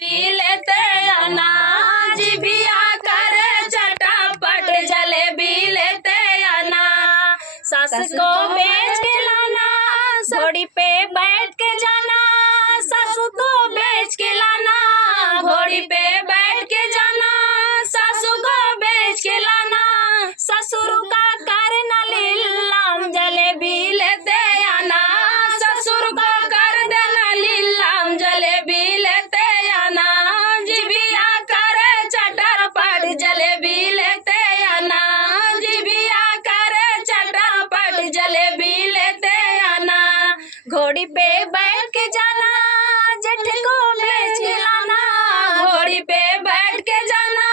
भी लेते अनाज भी आकर चटापट जलेबी लेते अनाज। सास को बेच के लाना, घोड़ी पे बैठ के जाना, सासू को बेच के लाना, घोड़ी पे बैठ के जाना, सासू को बेच के लाना। ससुर का कर न लीलाम जलेबी लेते आना, ससुर का कर देना लीलाम जलेबी लेते आना। जिबिया कर चटरपट जलेबी लेते आना, जिबिया कर चटरपट जलेबी लेते आना। घोड़ी पे बैठ के जाना, जेठ को बेच के लाना, घोड़ी पे बैठ के जाना,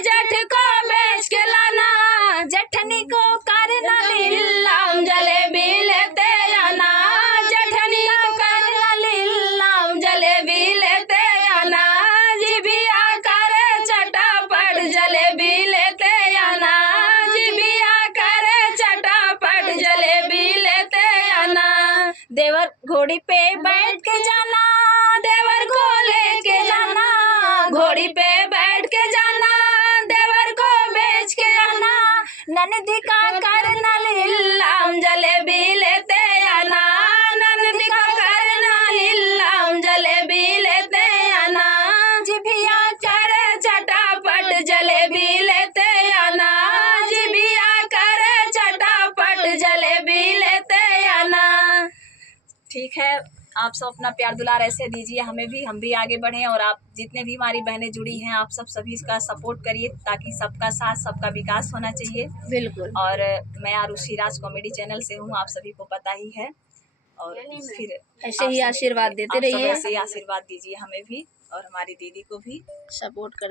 जेठ को बेच के लाना। जेठनी को करना लीलाम जलेबी लेते आना, जेठनी को करना लीलाम जलेबी लेते आना। जिबिया कर चटापट जलेबी लेते आना, जिबिया कर चटापट जलेबी लेते आना। देवर घोड़ी पे बैठ के जाना, देवर को लेके जाना, घोड़ी पे बैठ के जाना, देवर को बेच के आना। ननदी का करना लीलाम जलेबी लेते आना, ननदी का करना लीलाम जलेबी लेते आना। जिभिया कर चटापट जलेबी लेते आना, जिभिया कर चटापट जलेबी लेते आना। ठीक है, आप सब अपना प्यार दुलार ऐसे दीजिए हमें भी, हम भी आगे बढ़ें। और आप जितने भी हमारी बहनें जुड़ी हैं, आप सब सभी का सपोर्ट करिए, ताकि सबका साथ सबका विकास होना चाहिए। बिल्कुल। और मैं आरुषि राज कॉमेडी चैनल से हूँ, आप सभी को पता ही है। और फिर ऐसे ही आशीर्वाद देते रहिए, ऐसे ही आशीर्वाद दीजिए हमें भी और हमारी दीदी को भी सपोर्ट कर